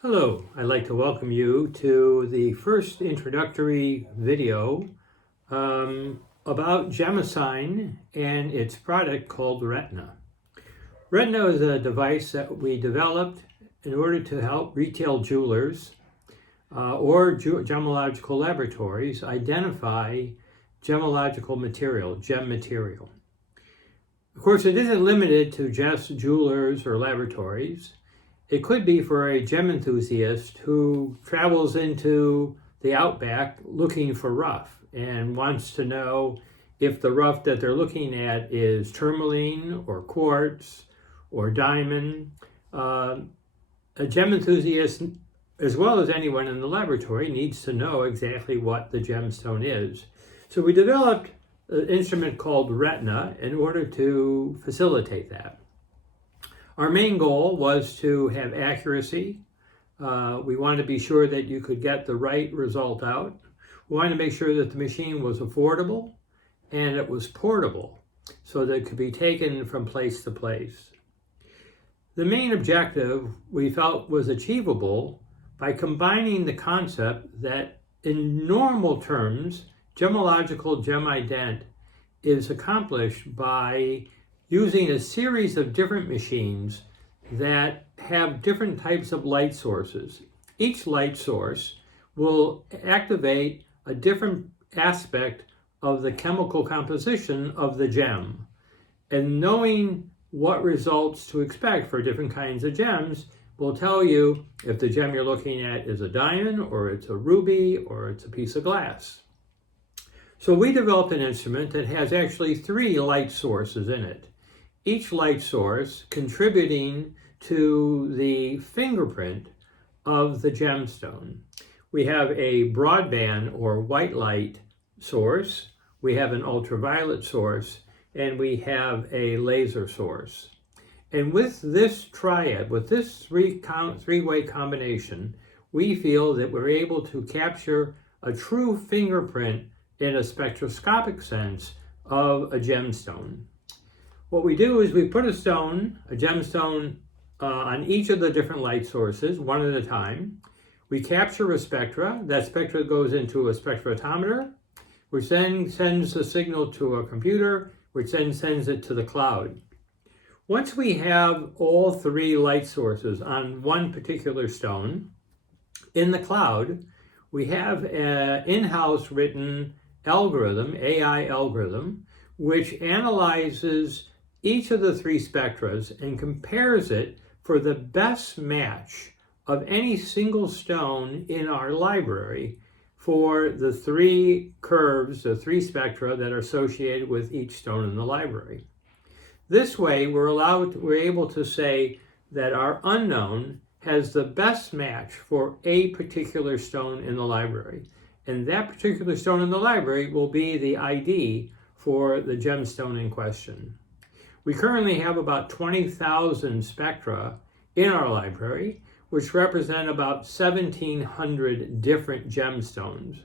Hello, I'd like to welcome you to the first introductory video about Gemasign and its product called Retina. Retina is a device that we developed in order to help retail jewelers or gemological laboratories identify gemological material, gem material. Of course, it isn't limited to just jewelers or laboratories. It could be for a gem enthusiast who travels into the outback looking for rough and wants to know if the rough that they're looking at is tourmaline or quartz or diamond. A gem enthusiast, as well as anyone in the laboratory, needs to know exactly what the gemstone is. So we developed an instrument called Retina in order to facilitate that. Our main goal was to have accuracy. We wanted to be sure that you could get the right result out. We wanted to make sure that the machine was affordable and it was portable so that it could be taken from place to place. The main objective we felt was achievable by combining the concept that in normal terms, gemological gem ident is accomplished by using a series of different machines that have different types of light sources. Each light source will activate a different aspect of the chemical composition of the gem. And knowing what results to expect for different kinds of gems will tell you if the gem you're looking at is a diamond or it's a ruby or it's a piece of glass. So we developed an instrument that has actually 3 light sources in it. Each light source contributing to the fingerprint of the gemstone. We have a broadband or white light source, we have an ultraviolet source, and we have a laser source. And with this triad, with this three-way combination, we feel that we're able to capture a true fingerprint in a spectroscopic sense of a gemstone. What we do is we put a gemstone, on each of the different light sources, one at a time. We capture a spectra. That spectra goes into a spectrophotometer, which then sends the signal to a computer, which then sends it to the cloud. Once we have all 3 light sources on one particular stone, in the cloud, we have an in-house written algorithm, AI algorithm, which analyzes each of the 3 spectras and compares it for the best match of any single stone in our library for the 3 curves, the 3 spectra that are associated with each stone in the library. This way, we're able to say that our unknown has the best match for a particular stone in the library. And that particular stone in the library will be the ID for the gemstone in question. We currently have about 20,000 spectra in our library, which represent about 1,700 different gemstones.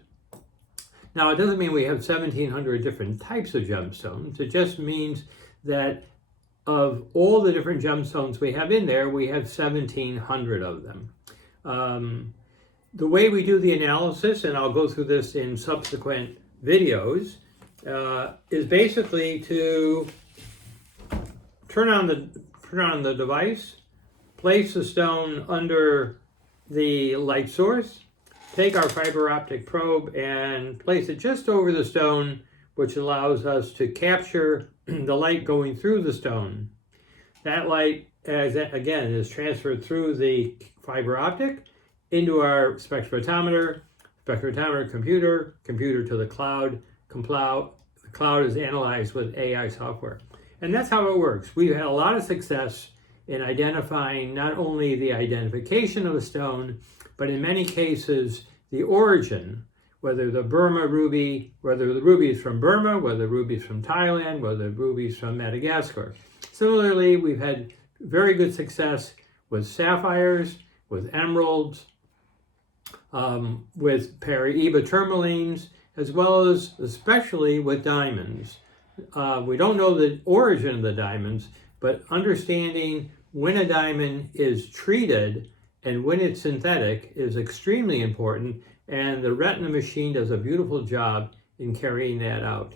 Now, it doesn't mean we have 1,700 different types of gemstones. It just means that of all the different gemstones we have in there, we have 1,700 of them. The way we do the analysis, and I'll go through this in subsequent videos, is basically to turn on the device, place the stone under the light source, take our fiber optic probe and place it just over the stone, which allows us to capture the light going through the stone. That light, again, is transferred through the fiber optic into our spectrophotometer, computer to the cloud. The cloud is analyzed with AI software. And that's how it works. We've had a lot of success in identifying not only the identification of a stone, but in many cases, the origin, whether the Burma ruby, whether the ruby is from Burma, whether the ruby is from Thailand, whether the ruby is from Madagascar. Similarly, we've had very good success with sapphires, with emeralds, with Paraíba tourmalines, as well as especially with diamonds. We don't know the origin of the diamonds, but understanding when a diamond is treated and when it's synthetic is extremely important, and the retina machine does a beautiful job in carrying that out.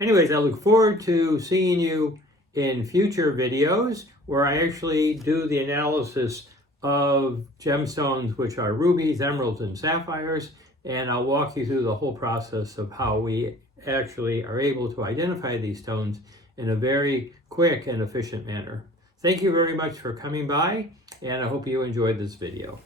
Anyways, I look forward to seeing you in future videos where I actually do the analysis of gemstones, which are rubies, emeralds, and sapphires, and I'll walk you through the whole process of how we actually are able to identify these stones in a very quick and efficient manner. Thank you very much for coming by, and I hope you enjoyed this video.